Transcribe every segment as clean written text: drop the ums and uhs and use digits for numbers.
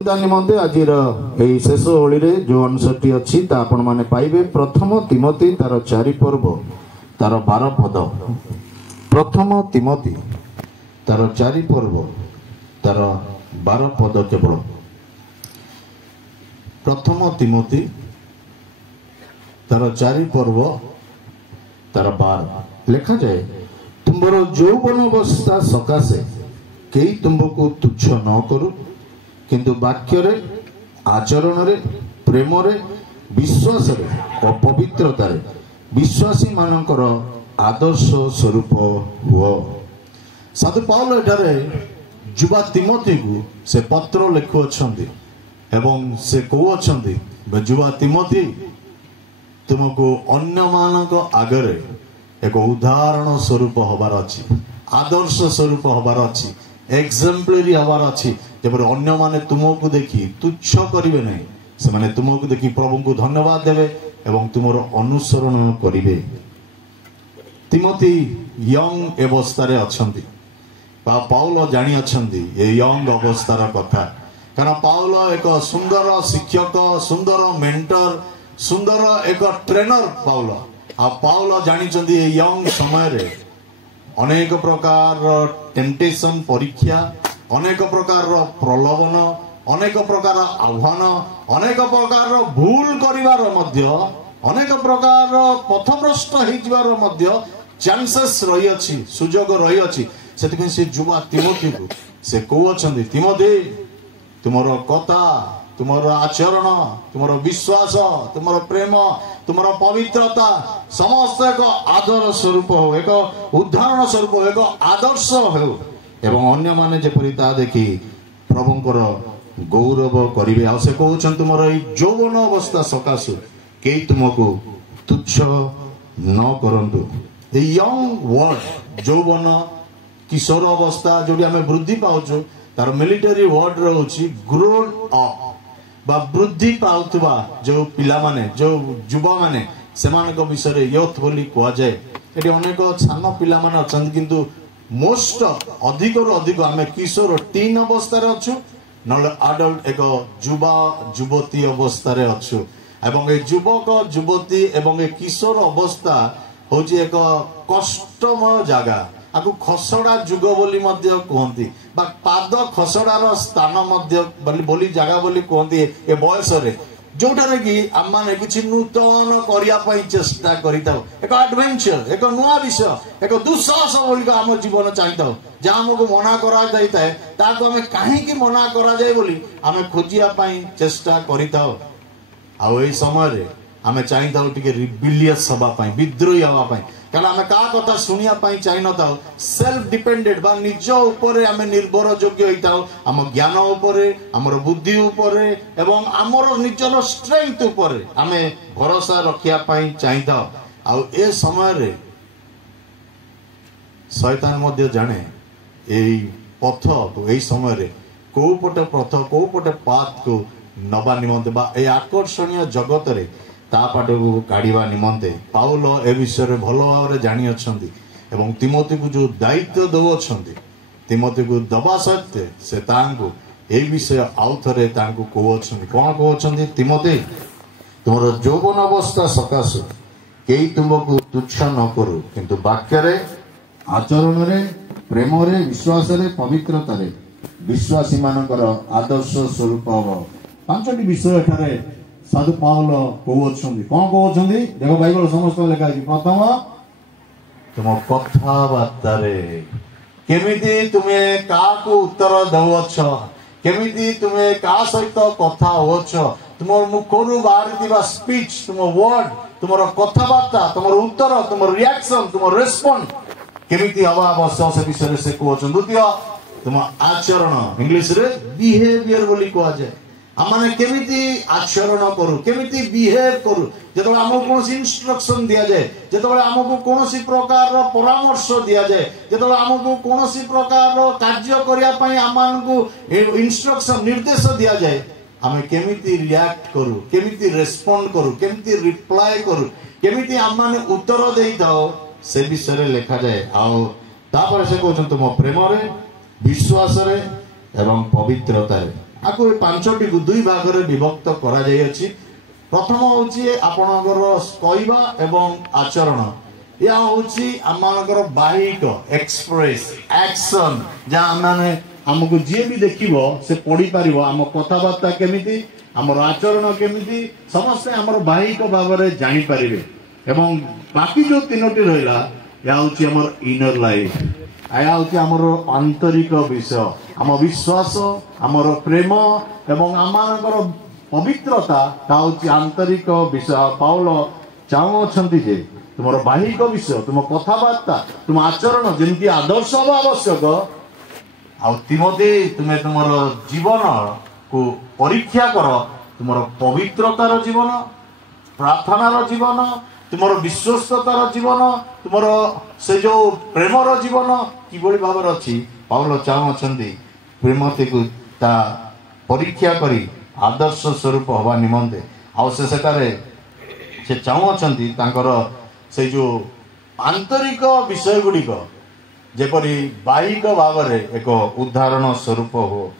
निमंते आज शेष ओली जो अनुसारटी अच्छी आपण मैंने पाइबे प्रथम तिमोती तार 4 पर्व तार 12 पद। प्रथम तिमोती तार 4 पर्व तार 12 पद केवल। प्रथम तिमोती तार 4 पर्व तार 12 लिखा जाए, तुम्हार यौवन अवस्था सकाशे कई तुमको तुच्छ न करू, किंतु वाक्य रे, आचरण रे, प्रेम रे, विश्वास रे और पवित्रता रे विश्वासी मानकर आदर्श स्वरूप हुआ। साधु पाउल एठारे युवा तिमोथी को से पत्र लिखुअछंती एवं से कहउछंती, युवा तिमोथी तुमको अन्य मानक आगरे एक उदाहरण स्वरूप हबार अछि, आदर्श स्वरूप हबार अछि, एग्जाम्पलरी हबार अछि। जब अन्य माने तुमको देखी तुच्छ करिवे नहीं, से माने तुमको देखी प्रभु को धन्यवाद देवे एवं तुमरो अनुसरण करिवे। तिमोथी यंग अवस्था रे अछंती, पाउल जानी अछंती ए यंग अवस्थार कथा, कारण पाउल एक सुंदर शिक्षक, सुंदर मेंटर, सुंदर एक ट्रेनर पाउल। आ पाउल जानी चंदी ए यंग समय रे अनेक प्रकार टेम्पटेशन, परीक्षा, अनेक प्रकार प्रलोभन, अनेक प्रकार आह्वान, अनेक प्रकार भूल करिवार मध्य, अनेक प्रकार पथभ्रष्ट होइजिवार मध्य चांसेस रही अछि, सुजोग रही अछि। सेति से युवा तिमोथी को से कहउछंती, तिमोथी तुमरो कथा, तुमरो आचरण, तुमरो विश्वास, तुमरो प्रेम, तुमरो पवित्रता समस्त एक आदर स्वरूप हो, एक उदाहरण स्वरूप हो, एक आदर्श हो एवं अन्य माने जेपरि ता देखि प्रभुंकर गौरव करिवे। आ से कहउछन तुमरो ए यौवन अवस्था सकाशु केई तुमको तुच्छ न करंतु। ए यंग वर्ड यौवन किशोर अवस्था जोडी हमें वृद्धि पाउछु, तार मिलिटरी वर्ड रहउछि ग्रोन अप बा वृद्धि पाउतबा जो पिला माने, जो युवा माने सेमानक विषय यूथ बोली कह जाए। एटी अनेक छान पिला माने अछन, किंतु मोस्ट अधिक रु अधिक आम किशोर टीन अवस्था अच्छु, नले अडल्ट एक युवा युवती अवस्था अच्छु। एवं ए युवक युवती एवं ए किशोर अवस्था होची एक कष्टमय जगह, आकु खसड़ा जुग बोली मध्य कहती, बा पाद खसड़ार स्थान मध्य बोली जगह बोली कहती। ए बयस रे जोटारे कि आम माने किछि नूतन करिया पई चेष्टा करिताउ, एक एडवेंचर, एक नुआ विषय, एक दुस्साहस बोली आम जीवन चाहिताउ, जहाँ हमको मना करा जाइताए ताको हमें काहे कि मना करा जाए बोली हमें खोजिया पई चेष्टा करिताउ। आ ओई समय रे हमें चाहिताउ टिके रिबिलियस हबा पई, विद्रोही हबा पई, कारण आम का कथा शुनिया पई चाहि न ताउ, सेल्फ डिपेंडेंट बा निज ऊपर आम निर्भर योग्य होइताउ, आम ज्ञान ऊपर, हमर बुद्धि ऊपर एवं हमर निजर स्ट्रेंथ ऊपर आम भरोसा रखिया पई चाहिताउ। आ ए समय रे शैतान मध्य जाने एई पथ को एई समय रे को पटे पथ को पटे पाथ को नबा निमंते बा ए आकर्षणीय जगत रे तापाट को काढ़ा निमंते पाउल ए विषय में भल भाव जानी अछंती एवं तिमोथी को जो दायित्व दौरान तिमोथी को दबा सत्ते से तांको ए विषय आउ थे कहउछंती, कौन कहउछंती, तिमोथी तुमर यौवन अवस्था सकाशे कई तुमको तुच्छ न करू, किंतु वाक्य रे, आचरण रे, प्रेम रे, विश्वास रे, पवित्रता रे विश्वासी मानकर आदर्श स्वरूप हम। 5टी विषय एठारे साधु पाउल कहउछंती, कौन कहउछंती देखो बाइबल समस्त लिखा है। प्रथम तुम कथाबार्ता रे केमिति तुमे काको उत्तर दउछ, केमिति तुमे का सहित कथा होछ, तुमर मुखरु बाहरथिबा स्पीच, तुम वर्ड, तुमर कथाबार्ता, तुमर उत्तर, तुमर रिएक्शन, तुमर रेस्पोंड केमिति हवा आवश्यक से विषय से कहउछन। द्वितीय तुम आचरण, इंग्लिश रे बिहेवियर बोली कह जाए, आमने केमिति आचरण करू, केमिति बिहेव करू, जेतो हमको कोनसी इंस्ट्रक्शन दिया जाए, जेतो हमको कोनसी प्रकार परामर्श दिया जाए, जेतो हमको कोनसी प्रकार कार्य करिया पई हमको इंस्ट्रक्शन निर्देश दिया जाए, हमें केमिति रिएक्ट करू, केमिति रेस्पोंड करू, केमिति रिप्लाई करू, केमिति हमने उत्तर देई दाओ से विषय लिखा जाए। आ तापर से कहउछन तुम प्रेम रे, विश्वास रे एवं पवित्रता रे आपको 5टी को 2 भाग में विभक्त करा जाय अछि। प्रथम होची आपनकर कहवा एवं आचरण, या होची आमानकर बाहिक एक्सप्रेस एक्शन, जहाँ माने हमको जी भी देखिबो से पढ़ी पारिबो आम कथाबार्ता केमिति, आमर आचरण केमिति, समस्ते आमर बाहिक भाव में जानी पारिबे। एवं बाकी जो 3टी रहिला या होची आमर इनर लाइफ, आया होची आमर आंतरिक विषय, आम विश्वास, आमर प्रेम एवं आमानकर पवित्रता होची आंतरिक विषय। पाउल चाहूछंती जे तुमर बाहिक विषय, तुम कथाबार्ता, तुम आचरण जेमती आदर्श हवा आवश्यक। आ तिमोथी तुम्हें तुमर जीवन को परीक्षा कर, तुमर पवित्रतार जीवन, प्रार्थनार जीवन, तुमर विश्वस्ततार जीवन, तुमर से जो प्रेमर जीवन किभली भाव अच्छी। पाउल चाहूछंती तिमोथी को ता परीक्षा करी आदर्श स्वरूप हवा निमंते आ से चाहूछंती तांकर से जो आंतरिक विषय गुड़िक जेपरी बाहिक भाव में एक उदाहरण स्वरूप हो।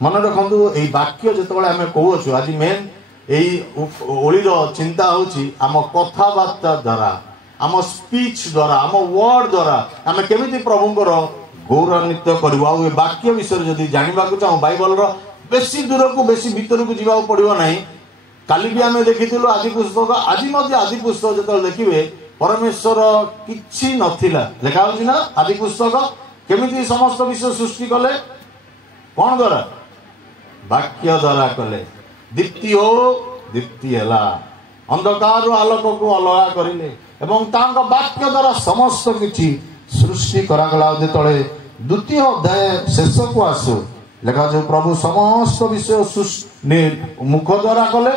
मन रखु यही वाक्य जो आम कहूँ आज मेन यही ओळीर चिंता होची आम कथाबार्ता द्वारा, आम स्पीच द्वारा, आम वर्ड द्वारा आम केमिति प्रभुंकर गौरवान्वित करूँ। आ वाक्य विषय जदि जानवा चाहूँ बाइबल बेसी दूर को बेसी भीतर को जीवा पड़ो ना। काली भी आम देखी आदि पुस्तक, आज आदि पुस्तक जो देखिए परमेश्वर किछि नथिला लेखा होची ना। आदि पुस्तक केमिति समस्त विषय सृष्टि कले, कौन द्वारा? वाक्य द्वारा कले। दीप्ति हो दीप्ति हला, अंधकार आलोक को अलग करिले एवं तांक वाक्य द्वारा समस्त किछि सृष्टि करागला। जेतळे द्वितीय अध्याय शेष को आसु लेखा जो प्रभु समस्त विषय मुख द्वारा कले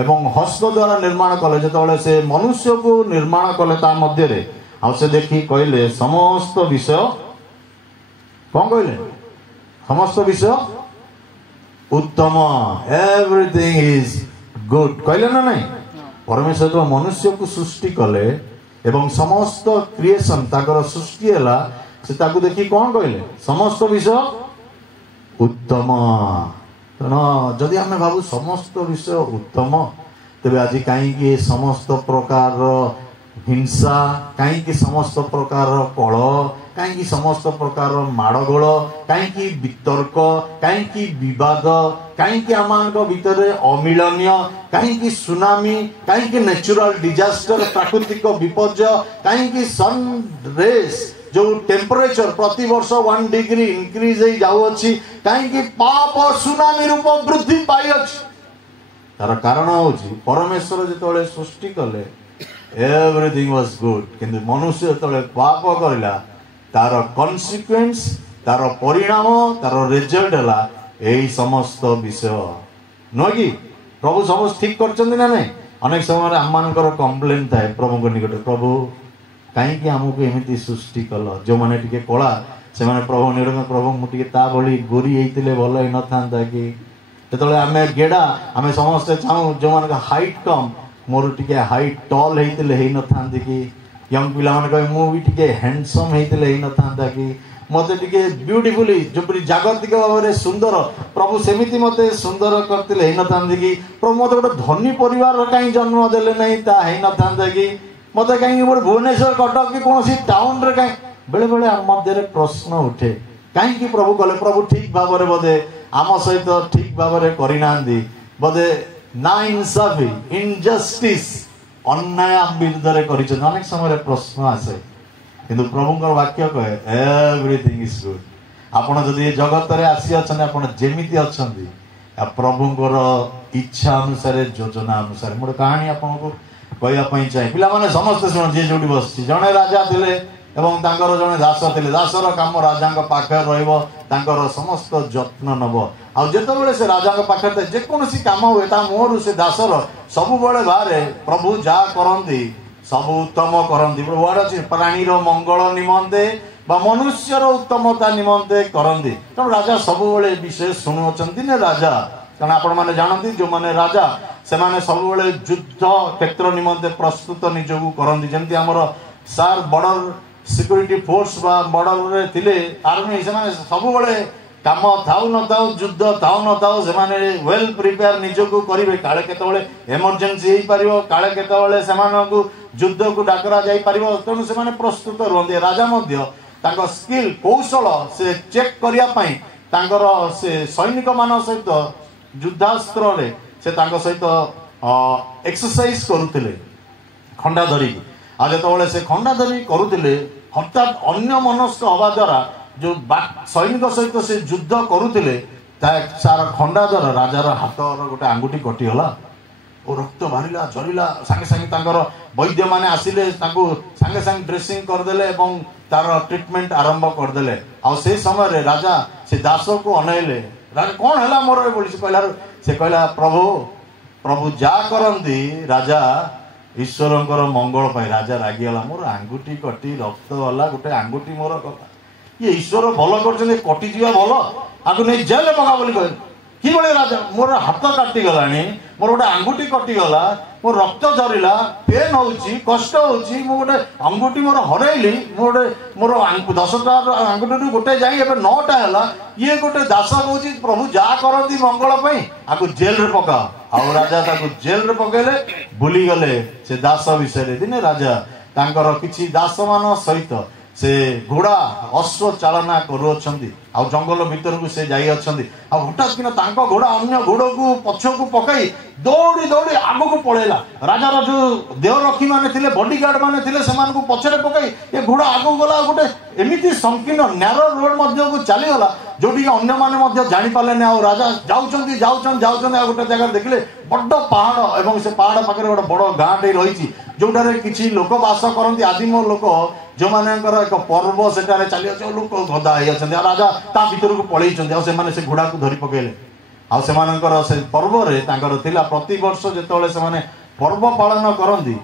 एवं हस्त द्वारा निर्माण कले। जेतळे से मनुष्य को निर्माण कले ता मध्य रे आ से देखि कहले समस्त विषय, कौन कहले? समस्त विषय उत्तम, एवरीथिंग इज गुड कहले ना नहीं। परमेश्वर तो मनुष्य को सृष्टि कले एवं समस्त क्रिएशन ताकर सृष्टि हला, से ताकू देखि कौन कहले? समस्त विषय उत्तम। तेना जदि आम भावु समस्त विषय उत्तम, तेरे आज कहीं समस्त प्रकार हिंसा, कहीं समस्त प्रकार कल, कहीं समस्त प्रकार माड़गोल, कहीं वितर्क, कहीं विवाद, कहीं आम भितर अमिलन्य, कहीं सुनामी, कहीं नेचुरल डिजास्टर प्राकृतिक विपर्य, कहीं सन रेस जो टेम्परेचर प्रति वर्ष 1 डिग्री इंक्रीज हो जाउछि, कहीं पाप सुनामी रूप वृद्धि पाई अछि। तार कारण होछि परमेश्वर जेतळे सृष्टि कले एवरीथिंग वाज गुड, किंतु मनुष्य जेतळे पाप करला तार कॉन्सिक्वेंस, तार परिणाम, तार रिजल्ट हला एही समस्त विषय न कि प्रभु समस्त ठीक करछन्ती ना नहीं। अनेक समय आम मानकर कंप्लेन थाए प्रभु को निकट, प्रभु कहीं आमको एमती सृष्टि कल, जो मैंने टिके कला से माने प्रभु निरंतर प्रभु मुझे ता भली गोरी होते भल ही न था कि जो आम गेड़ा आम समस्ते चाहूँ जो मान हाइट कम, मोर टिके हाइट टल होते ही न था कि यंग पिला माने कहे मु भी टिके हैंडसम होते ही न था कि मते टिके ब्यूटीफुली जो जागतिक भाव में सुंदर प्रभु सेमिति मते सुंदर करते ही न था कि प्रभु मत गोटे धनी परिवार कहीं जन्म देले नहीं ता ही न था कि मत कहीं भुवनेश्वर कटक कि कौन टाउन रे कहीं बेले बेले आम मध्य प्रश्न उठे कहीं प्रभु कले प्रभु ठीक भाव में बोधे आम सहित ठीक भाव में करना बोधे ना इंसाफी इनजस्टिस अन्याय आम विरुद्ध कर अनेक समय प्रश्न आसे किंतु प्रभुंकर वाक्य कहे एवरीथिंग इज गुड। आपड़ जदि जगत में आसी अच्छा जमीती अच्छा प्रभुंकर इच्छा अनुसार योजना अनुसार मोटे कहानी आपको कहवाई चाहे पिला समस्ते शुण जी जो बस जड़े राजा थे एवं जड़े दास थे दासर काम राजा पाखे रर समस्त जत्न नब आते से राजा पाखे जेकोसी काम हुए मुहर से दासर सब बड़े बाहर प्रभु जहाँ करती सब उत्तम करती वर्ड अच्छी प्राणीर मंगल निमंते मनुष्यर उत्तमता निमंते करती तेणु राजा सब विषय शुणुंट ना राजा कारण आपण मैंने जानती जो मैंने राजा से माने सब युद्ध क्षेत्र निमंते प्रस्तुत निजक करती जमी आमर सार बॉर्डर सिक्योरिटी फोर्स बा बॉर्डर रे थिले आर्मी से माने सब काम थाउ न थाउ युद्ध थाउ न थाउ से वेल प्रिपेयर निजको करेंगे काले केतबेले इमरजेंसी हो पारिबो काले केतबेले सेमानकु युद्ध को डाकरा जाई पारिबो तेणु से प्रस्तुत रुहते राजा मध्य तांको स्किल कौशल से चेक करिया पई तांकर से सैनिक मान सहित युद्धास्त्र रे से तांको सहित एक्सरसाइज करुतिले खंडा धरी आ जेतबेले से खंडा धरी करुतिले हठात अन्य मनस्क हवा द्वारा जो सैनिक सहित से युद्ध करुतिले सार खंडा द्वारा राजार हाथर गोटे आंगुठी कटिगला और रक्त बाहरिला जलिला सांगे सांगे तांकर वैद्य माने आसिले तांको सांगे सांगे ड्रेसिंग करदेले एवं तार ट्रीटमेंट आरंभ करदेले आ से समय रे राजा से दास को अनैले राजा कौन हैला मोर बोली से कहला प्रभु प्रभु जा करंती राजा ईश्वरंकर मंगल पाई राजा रागिगला मोर आंगुठी कटी रक्त वाला गोटे आंगुठी मोर कथा ये ईश्वर भल कर कटि जा भल आगे नहीं जेल पका बोली कह कि राजा मोर हाथ काटी गला मोर गोटे आंगुठी कटिगला मोर रक्त झरिला पेन होची कष्ट होची मो गोटे अंगुठी मोर हरैली मोर 10टा आंगुठी गोटे जाई एबे 9टा हैला ये गोटे दास कहूची प्रभु जा करती मंगल पई आगु जेल रे पका आ राजा ताकु जेल रे पकेले भूली गले से दास विषय दिने राजा तांकर किछि दास मान सहित से घोड़ा अश्व चालना करुछंती आ जंगल भीतर को से जाई अछंती आ हठात किना तांको घोड़ा अन्य घोड़ा को पछो को पकाई दौड़ी दौड़ी आगो को पळेला राजा रो जो देवरक्षी माने थिले बॉडीगार्ड माने थिले समान को पछरे पकाई ये घोड़ा आगो गला गोटे एमिति संकीर्ण नैरो रोड मध्य को चली गला जोटी अन्य माने मध्य जानि पाले ने आ राजा जाउछंती आ गोटे जगह देखले बड्ड पहाड़ एवं से पहाड़ पाखरे गोटे बड़ गाँटे रही जोटारे किछि लोक वास करंती आदिम लोक जो मानकर एक पर्व सेटारे चली लोक गदा हो राजा ता भीतर को पलि से घोड़ा को धरी पकेले आ से पर्व रे तांकर थिला प्रति वर्ष जेतबेले से माने पर्व पालन करंती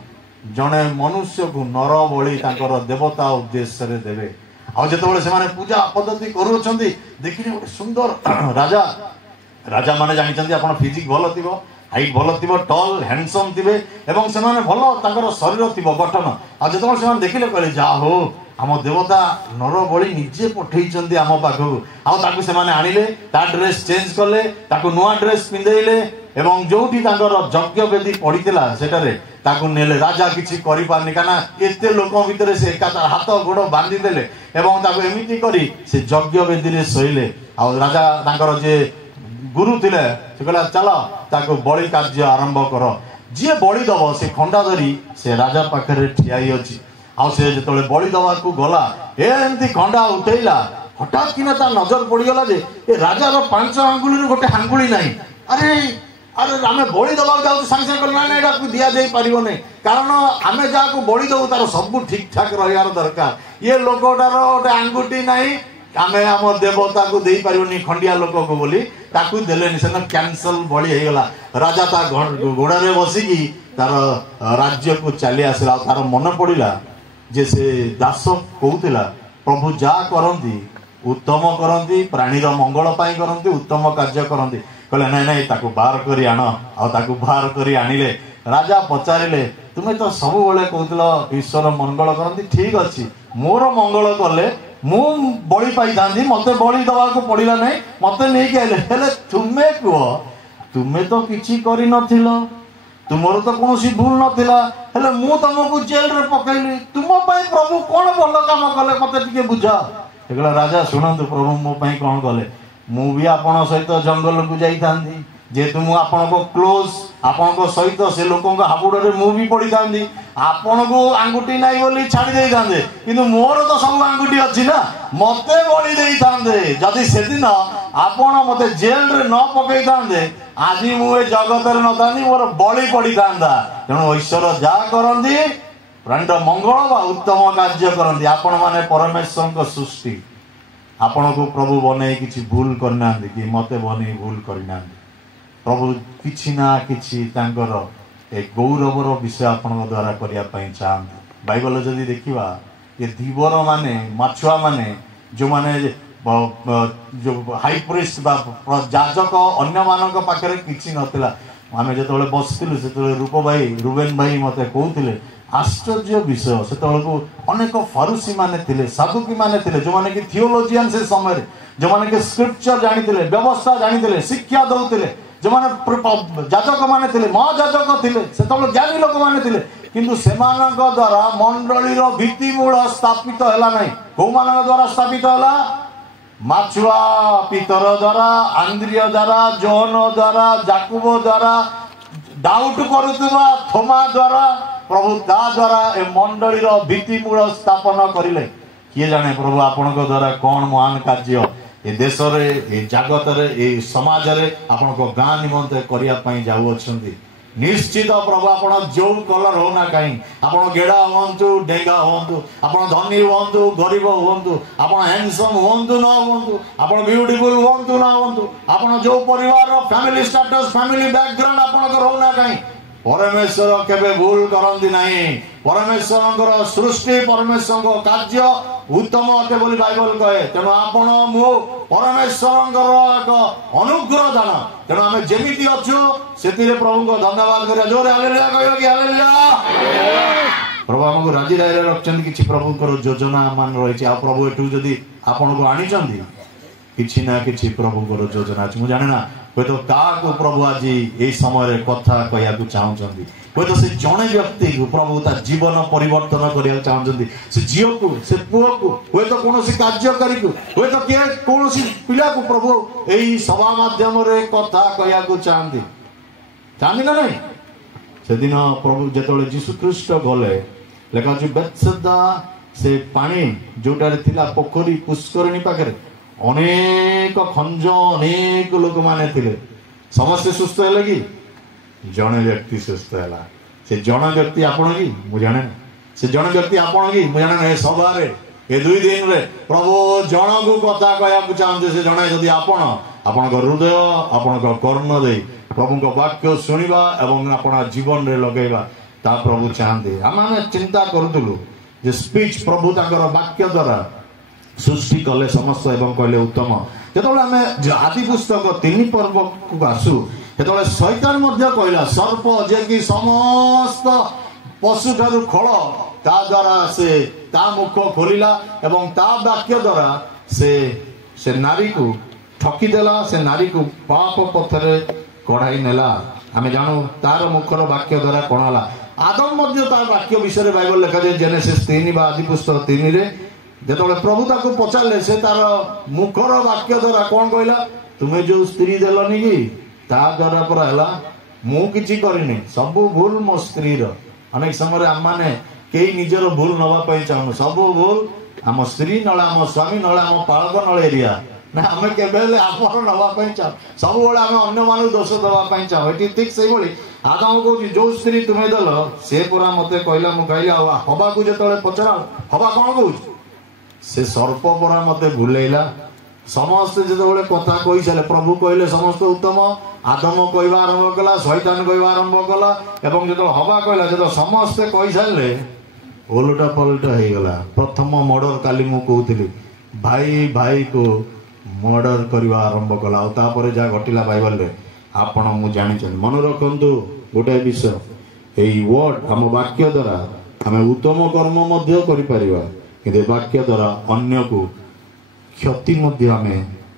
जने मनुष्य को नर बलि तांकर देवता उद्देश्य रे देवे आ जेतबेले से माने पूजा पद्धति करूछंती देखिने गोटे सुंदर राजा राजा माने जानिछंती आपण फिजिक भलो थिबो हाइट भल थी टल हैंडसम थे एवं से भल शरीर थी गठन आ जो से देखिले कहले जा हो आम देवता नर बलि निजे पठे आम पाखक से आनिले ता ड्रेस चेंज कले नुआ ड्रेस पिंधेले एवं जोटी यज्ञ वेदी पड़ीला सेटारे ताकू नेले राजा किसी करिपारनी काना एते लोक भितर से एका हाथ गोड़ बांधी देले एवं ताकू एमिति करी से यज्ञ वेदी रे सोइले आ राजा तांकर जे गुरु थिले से कहला चल ताको बलि कार्य आरंभ कर जी बलि दब से खंडा धरी से राजा पाखे ठियाई अच्छी आ से जो बलि दवा को गला एमती खंडा उठेला हठात किना ता नजर पड़गला जे ए राजा 5 आंगुली गोटे आंगुली नहीं अरे अरे आम बलि दबा जाऊँ सांगे सांगे ना ना यहाँ दि जा पार नहीं कारण आम जहाँ को बलि दबू तार सब ठीक ठाक रहार दरकार ये लोकटार गोटे आंगुठी नहीं आम आम देवता को दे पारनी खंडिया लोक को बोली ताकू देलेनी से कैंसल बलि होगला राजा ता घोड़ा रे बसिकी तार राज्य को चली आसला तार मन पड़ा जे से दास कहूला प्रभु जा करती उत्तम करती प्राणीर मंगल पाई करती उत्तम कार्य करती कहले नाई नाई ताकू बाहर करी आण आकू बाहर करी आनिले राजा पचारे तुम्हें तो सब बेले कहूल ईश्वर मंगल करती ठीक अच्छी मोर मंगल कले मु बलि पाई था मत बलि दवा को पड़ा ना मत नहीं आइले तुम्हें कह तुम्हें तो किसी कर तुमर तो कौन भूल नाला मु तुमको जेल रे पकईली तुम प्रभु कौन भल कम कले मत टे बुझा देखला राजा शुणु प्रभु मो कौन कले मु भी आपण सहित जंगल को जाता जेहेतु मुझे क्लोज आपण सहित से लोक हाबुड़े मु भी पड़ी था आपण को आंगुठी नाई बोली छाड़ी दे था कि मोर तो सब आंगुठी अच्छी ना मत बलि दे था जदि से दिन आपण मत जेल रे न पकई था आज मुझे जगत न था मोर बलि पड़ी था तेणु ईश्वर जा करती प्राणी मंगल बा उत्तम कार्य करती आपण मैंने परमेश्वर सृष्टि आपण को प्रभु बने किसी भूल करना कि मत बने भूल करना प्रभु किछि ना किछि तांकर एक गौरवर विषय आपण द्वारा करने चाहते बाइबल जदि देखा ये धीवर माने मछुआ माने जो माने जो हाई प्रिस्ट बा जाजक अन्य मानक पाखरे किछि नथिला आम जो बसलु से रूप भाई रुबेन भाई मत कहते आश्चर्य विषय से अनेक फरुसी माने थे साधुकी माने थे जो माने कि थियोलॉजियन से समय जो माने कि स्क्रिप्चर जानी व्यवस्था जानी शिक्षा दौले जो माने जाजक माने थे महाजाजक थे से ज्ञानी लोक माने थे किंतु सेमानक द्वारा मंडलीर भित्तिमूल स्थापित है ना कौ मान द्वारा स्थापित है माछुआ पीतर द्वारा आंद्रिय द्वारा जोहन द्वारा जाकुब द्वारा डाउट करुवा थोमा द्वारा प्रभु ता द्वारा ए मंडलीर भित्तिमूल स्थापन करिले किए जाने प्रभु आपण द्वारा कौन महान कार्य ए देश रे ए जगत रे ए समाज रे आपण को गां निमंत्रण करिया पई जाउ अछंती निश्चित प्रभु आपण जो कलर हो ना कहीं आपण गेड़ा हुंतु डेंगा हुंतु आपण धनी हुंतु गरीब हुंतु आपण हैंडसम हुंतु ना हुंतु आपण ब्यूटीफुल हुंतु ना हुंतु आपण जो परिवार फैमिली स्टेटस फैमिली बैकग्राउंड आपण को हो ना कहीं परमेश्वर केबे भूल करंदी नहीं परमेश्वर सृष्टि परमेश्वर कार्य उत्तम अटे बोली बाइबल कहे तेणु आपण मु परमेश्वर एक अनुग्रह दान तेणु आम जमी अच्छु से प्रभु को धन्यवाद करिया जोरे हालेलुया कहियो कि हालेलुया प्रभु आमको राजी राय रखछन किछि प्रभुकर योजना मान रही आ प्रभु एठू जदी आपण को आनिचंदी किछि ना किछि प्रभुकर योजना अछि मु जाने ना कोई तो का को प्रभु आज ये समय कथा कहया को चाहउछंदी कोई तो से जणे व्यक्ति को प्रभु ता जीवन परिवर्तन करिया चाहउछंदी से झियो को से पुओ को कोई तो कोनोसी कार्यकारी को कोई तो के कोनोसी पिला को प्रभु एई सभा माध्यम रे कथा कहया को चाहंदी चाहंदी ना नहीं से दिन प्रभु जेतले यीशु ख्रीष्ट गले लेका जे बेतसदा से पानी जोटारे थिला पोखरी पुष्करणी पाखरे अनेक खंज अनेक लोक माने थिले समस्त सुस्थ है कि जड़े व्यक्ति सुस्थ है से जन व्यक्ति आपण की मु जाने से जन व्यक्ति आपण की मु जाने सभा रे ए 2 दिन रे प्रभु जन को कथा कहया को चाहते से जने जदी आपण हृदय आपण कर्ण दे प्रभु को वाक्य सुनिबा एवं आपण जीवन रे लगेबा ता प्रभु चाहते आम चिंता करूलु जे स्पीच प्रभु ताकर वाक्य द्वारा सृष्टि कले समस्त एवं कहले उत्तम जो आम आदि पुस्तक 3 पर्व को आसू जो शैतान कहला सर्प जे कि समस्त पशु ठारू खल ता द्वारा से ता मुख खोलिला एवं ता वाक्य द्वारा से नारी को ठकीदेला से नारी को पाप पथरे कढ़ाई नेला आम जानू तार मुखर वाक्य द्वारा कौन है आदम तार वाक्य विषय बाइबल लिखा जाए जेनेसिस 3 आदि पुस्तक 3 रे जेतबले प्रभु ताको पचारे से तार मुखर वाक्य द्वारा कौन कहला तुम्हें जो स्त्री देलनी कि ता द्वारा पर हला मु किछि करिनी सब भूल मो स्त्री रो अनेक समय आम माने केही निजर भूल नवा पई चाहनु सब भूल आम स्त्री नला आम स्वामी नला आम पालक नले एरिया ना आम केबेले आपन नवा पई चाह सब बेले आम अन्य मानु दोष दवा पई चाह एटी ठीक सही बोली आदम को जो स्त्री तुम्हें देल से पूरा मते कहला मु कहला हबा को जेतबले पचरा हबा कोन कहू से सर्प परा मते भूलेला समस्त जो कथा कही सारे प्रभु कहले समस्त उत्तम आदम कहवा आरंभ कला शैतान कहवा आरंभ कला एवं जो हवा कहला जो समस्ते कही सारे ओलटा पलटा हो गला प्रथम मर्डर काली मु कहूली भाई भाई को मर्डर करवा आरंभ कला तापर जहाँ घटला बाइबल रे आपण मु जानी मन रखु गोटे विषय यही वर्ड आम वाक्य द्वारा आम उत्तम कर्म कर कि वाक्य द्वारा अन्य को क्षति आम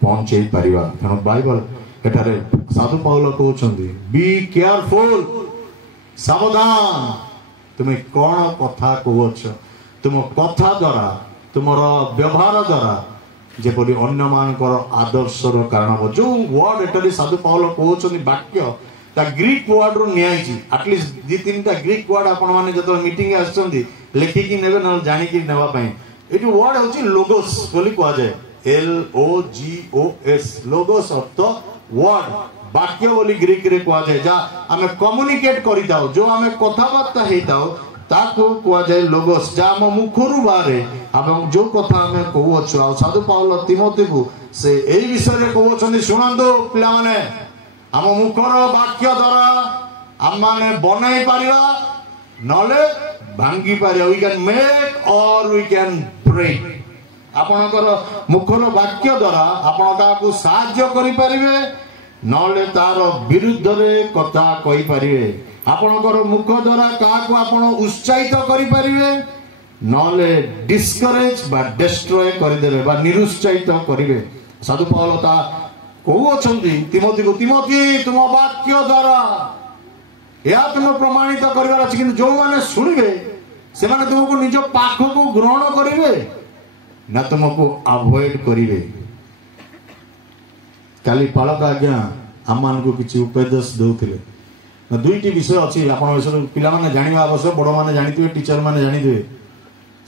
पहुंचे पारिबा तेणु बाइबल एठारे साधु पाउल कहउछंदी बी केयरफुल सावधान तुम्हें कौन कथा कहउछ तुम कथा द्वारा तुमर व्यवहार द्वारा जेपरि अन्य मानकर आदर्शर कारण जो वर्ड एठारे साधु पाउल कहउछंदी वाक्य ता ग्रीक वर्ड रो नियाइछि एटलीस्ट 2-3टा ग्रीक वर्ड आपण माने जतो मीटिंग आछंदी लेखिकी नेबे न जानि कि नेबा पई एटी वर्ड होछि लोगोस बोली कहा जाय LOGOS लोगोस अर्थ वर्ड वाक्य बोली ग्रीक रे कहा जाय जा हमें कम्युनिकेट करिताओ जो हमें कथाबार्ता हेताओ ताको कहा जाय लोगोस जा हम मुखरु बारे हम जो कथा हमें कहू अछु आ साधु पाउल तिमोथी को से एई विषय रे कहू छथि सुनंदो पिला माने हम मुखर वाक्य द्वारा हम माने बनाई पारिबा नले भांगी पारिबा वी कैन मेक और वी कैन ब्रेक आपणकर मुखर वाक्य द्वारा आपण का सहाय्य करि परिबे नले तार विरुद्ध रे कथा कहि परिवे आपणकर मुख द्वारा काको आपण उत्साहित करि परिवे नले डिस्करेज बा डिस्ट्रॉय करि देबे बा निरुत्साहित करिवे साधु पौल ता कहू अछंती तिमोथी को तिमोथी तुम वाक्य द्वारा या तुम प्रमाणित करिवार अछि किंतु जो माने सुनिबे से माने तुमको निज पाख को ग्रहण करिवे ना तुमको अवॉइड करिवे काली पालक आज्ञा आम मान को किसी उपदेश दौले दुईटी विषय अच्छी आप पिला माने जानिबा आवश्यक बड़ माने जानिथिबे टीचर माने जानिथिबे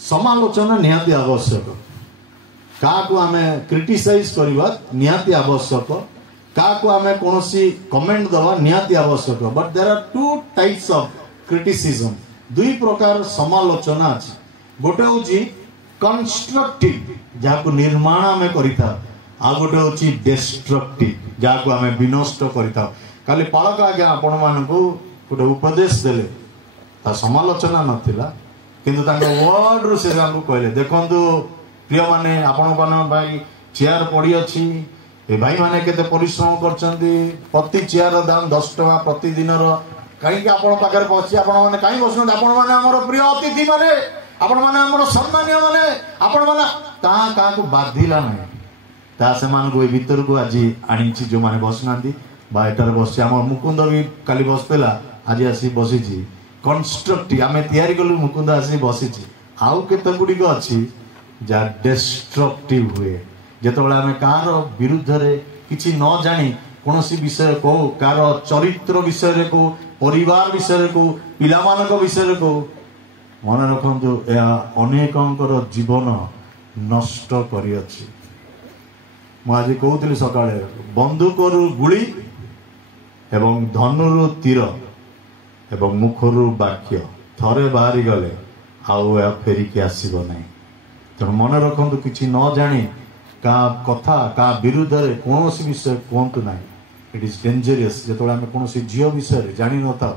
समालोचना निहाती आवश्यक का को आमे क्रिटिसाइज करबा निहाती आवश्यक का को आमे कोनोसी कमेंट दवा निहाती आवश्यक but there are two types of criticism दुई प्रकार समालोचना अछि गोटे होची कंस्ट्रक्टिव जाको निर्माण आमे करिता आ गोटे होची डिस्ट्रक्टिव जाको आमे विनष्ट करिता काली पालक आज्ञा आपण मानकू गोटे उपदेश देले ता समालोचना नथिला किंतु तांका वर्ड रु से हमकु कहले देखंतु प्रिय माने आपण माने भाई चेयर पड़ी अछि ए भाई माने केते परिश्रम करचंदी प्रति चेयर दाम 10 टका प्रति दिन रो काई के आपण पाकर पहुंची आपण माने काई बसुन आपण माने हमर प्रिय अतिथि माने आपण माने हमर सम्मानीय माने आपण माने ता का को बाधिला नै ता से मान को भीतर को आज आनिछि जो माने बसनांती बा एटार बसछि हमर मुकुंद भी काली बसतेला आज आसी बसिछि कंस्ट्रक्टिव आमे तयारी करलु मुकुंद आसी बसिछि आउ केते गुडी को अछि जा डिस्ट्रक्टिव हुए जेतबेला आमे कार विरुद्ध रे किछि न जानि कोनोसी विषय को कार चरित्र विषय रे को परिवार विषय रे को पिला मानक विषय रे को मन रखंतु या अनेकंकर जीवन नष्ट करी अछि मु आज कहूली सकाळे बंदूकरु गुली एवं धनुरु तीर एवं मुखरु वाक्य थरे बाहरी गले आउ या फेरिकी आसीबो नै तेणु मन रखंतु किछि न जानी का कथा का विरुद्ध रे कोनोसी विषय कहंतु नै इट इज डेंजरस जेतोला हम कोनोसी जियो विषय जानि नता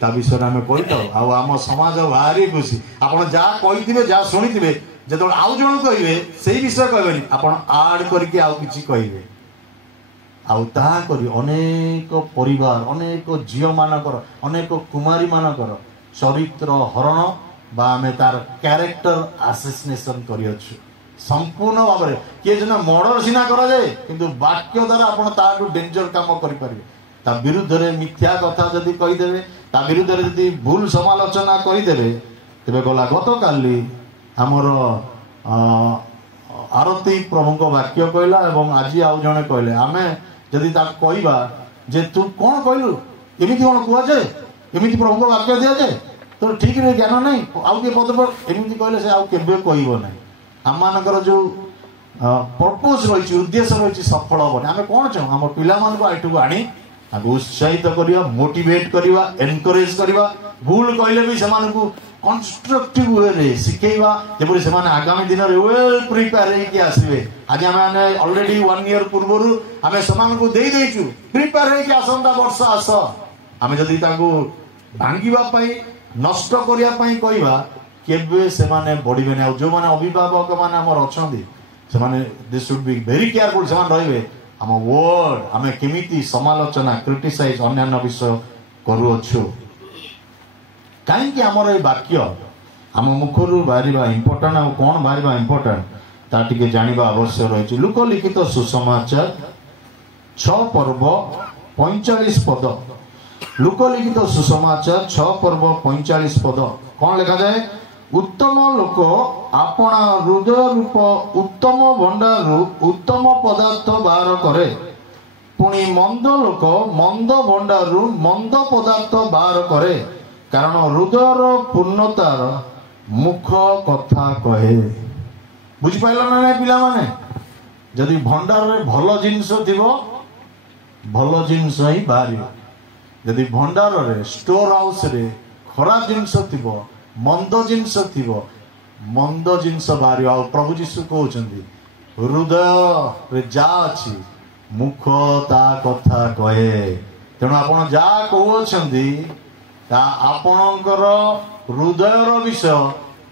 ता विषय हम कहितो आउ आम समाज भारी खुशी आपण जा कहिथिबे जा सुनिथिबे जेतोला आउ जण कहिबे सेही विषय कहबेनी आपण आड करके आउ किछि कहिबे आउ ता करी अनेक परिवार अनेक झियो मानकर अनेक कुमारी मानकर चरित्र हरण बा आमे तार कैरेक्टर असैसिनेशन करी अछि संपूर्ण भाव में किए जना मर्डर सिना करा जाए किंतु वाक्य द्वारा आपण ताटू डेंजर काम करि परिबे ता विरुद्ध रे मिथ्या कथा जदी कहि देबे ता विरुद्ध रे जदी भूल समालोचना करि देबे तबे गला गत काली हमर आरती प्रभु को वाक्य कहला एवं आज आउ जने कहले आमे जदी ता कहबा जे तू कोन कहलु एमिति कोन कुआ जाए एमिति प्रभु को वाक्य दिया जाए तो ठीक रे ज्ञान नहीं आउ के पद पर एमिति कहले से आउ केबे कहबो नहीं आम मानकर जो पर्पज रही उद्देश्य रही सफल हम आम कौन चाहूँ आम पिला एठू आनी उत्साहित करवा मोटिवेट करवा एनकरेज करवा भूल कहले भी से कंस्ट्रक्टिव वे रे शिखेवा जबरी से आगामी दिन में वेल प्रिपेयर होके आसवे आज आम ऑलरेडी 1 ईयर पूर्व आम से दे देचु प्रिपेयर होके आसंता वर्ष आस आम जदि भांगा नष्ट करने कहवा केबे से माने बढ़िबे नै जो माने अभिभावक माने हमर अछंदी से माने they should be very careful से माने रहबे हम वर्ड हमें केमिति समालोचना क्रिटिसाइज अन्य विषय करू अछु काहे कि हमर ए वाक्य हम मुखरु बारिबा इंपोर्टेंट आ कोन बारिबा इंपोर्टेंट ता टिके जानिबा आवश्यक रहिछि लोक लिखित सुसमाचार 6 पर्व 45 पद लोक लिखित सुसमाचार 6 पर्व 45 पद कोन लिखा जाए उत्तम लोक आपना हृदय रूप उत्तम भंडारु उत्तम पदार्थ बाहर करे पुणी मंद लोक मंद भंडारु मंद पदार्थ बाहर करे कारण हृदयर पूर्णतार मुख कथा कहे बुझी पाइल ना नहीं पिला माने जदि भंडार रे भल जिंस थिबो भल जिंस ही बाहर जदि भंडार रे स्टोर हाउस रे खराब जिंस थिबो मंद जिनस थिबो मंद जिनस बाहर आ प्रभु जीशु कहउचंदी हृदय रे जा अछि मुख ता कथा कहे तेणु आपण जा कहउचंदी ता आपणकर हृदयर विषय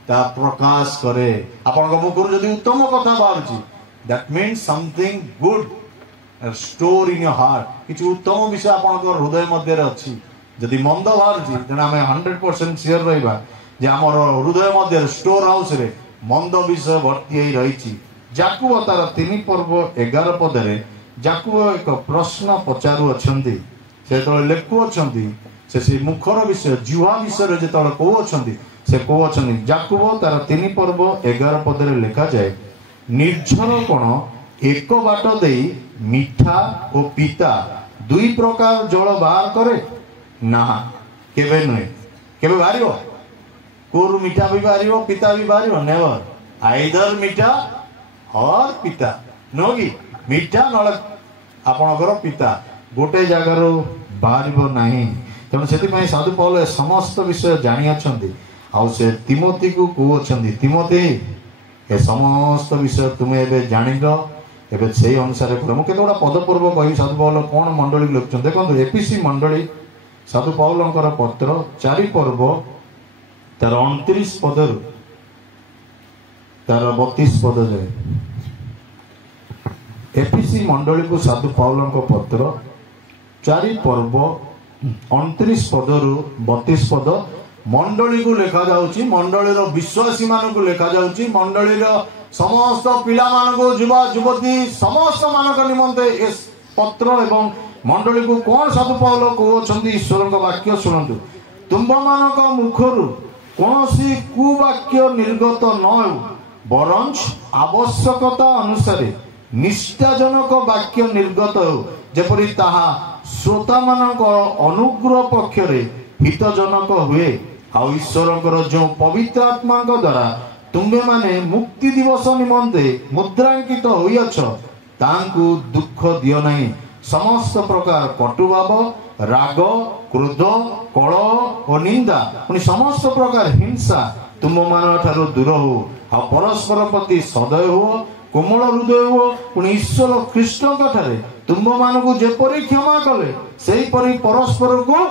ता प्रकाश करे आपणक मुखर जदि उत्तम कथा बाहरछि that means something good store in your heart किसी उत्तम विषय आपण हृदय मध्य अच्छी जदि मंद बाहर तेना आम 100% सियोर रहा जे आम हृदय मध्य स्टोर हाउस रे मंद विषय भर्ती रही। जाकुब तार 3 पर्व 11 पदरे जाकुब एक प्रश्न पचारू अच्छे से लेखु से मुखर विषय जुहा विषय जो कौ अच्छा से कौ अच्छा जाकुब तार 3 पर्व 11 पदरे लिखा जाए निर्झर कोण एक बाट दे मीठा और पिता दुई प्रकार जल बाहर करे ना केबे नुहे केबे बाहर कोरु मीठा भी बाहर पिता भी बाहर नेवर आइदर मीठा और पिता नो कि मीठा न आपणकर पिता गोटे जगार बाहर नहीं तेणु से साधु पौल समस्त विषय जानी अच्छा से तिमोथी को कौ अच्छा तिमोथी ए समस्त विषय तुम्हें एबे जानिल एबे से अनुसार कर मुझे गोटा पदपूर्व कह साधु पौल कौन मंडली लिखुं देखो एपीसी मंडली साधु पौलंकर पत्र 4 पर्व तार 29 पदर तार 32 पद जाए एपीसी मंडली को साधु पौलंक पत्र 4 पर्व 29 पदर 32 पद मंडली को लेखा जाउची मंडलीर विश्वासी मान को लेखा जाउची मंडलीर समस्त पिला मान को युवा युवती समस्त मान निमंते इस पत्र एवं मंडली को कौन साधु पौल कहते ईश्वर वाक्य शुणु तुम मान मुखर कौन कुवाक्य निर्गत न बरंच आवश्यकता अनुसार निष्ठाजनक वाक्य निर्गत हो जेपरी ताहा श्रोता मानक अनुग्रह पक्षरे हितजनक हुए आ ईश्वर जो पवित्र आत्मा द्वारा तुम्बे माने मुक्ति दिवस निमंते मुद्रांकित होइअछ तांकु दुख दियो नहीं समस्त प्रकार कटुभाव राग क्रोध कलह और निंदा पुणी समस्त प्रकार हिंसा तुम मान ठारू दूर हो आ परस्पर प्रति सदय हो कोमल हृदय हो पुणी ईश्वर कृष्ण ठारे तुम मान को जेपरी क्षमा कले सेहीपरि परस्पर को